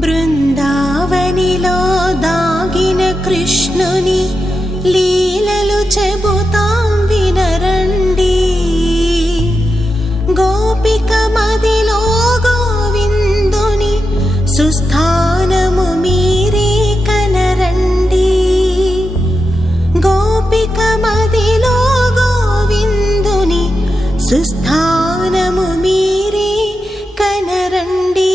బృందావనిలో దాగిన కృష్ణుని లీలలు చెబుతాం వినరండి. గోపిక మదిలో గోవిందుని సుస్థానము మీరే కనరండి. గోపిక మదిలో గోవిందుని సుస్థానము మీరే కనరండి.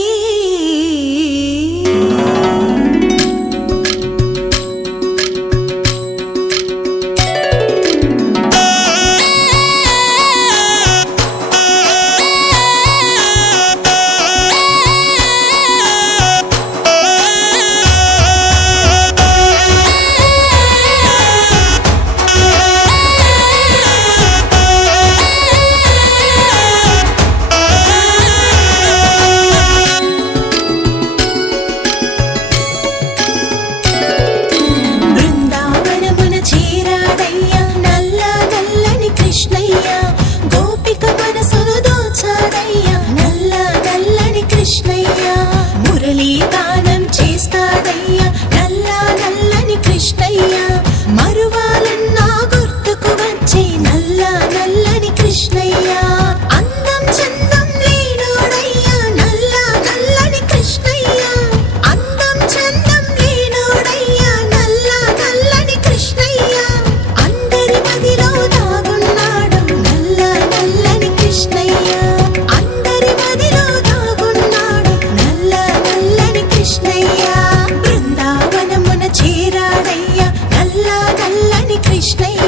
మురళీగానం చేస్తాడయ్యా నల్ల నల్లని కృష్ణయ్య. మరువాలన్నా గుర్తుకు వచ్చే నల్ల నల్లని కృష్ణయ్య. అందం చందం లేనోడయ్యా నల్ల నల్లని కృష్ణయ్య. అందం చందం లేనోడయ్యా నల్ల నల్లని కృష్ణయ్య. అందరి మదిలో దాగున్నాడు నల్ల నల్లని కృష్ణయ్య. అందరి మదిలో దాగున్నాడు నల్ల నల్లని కృష్ణయ్య. బృందావనమున చేరాడయ్యా నల్ల నల్లని కృష్ణయ్య.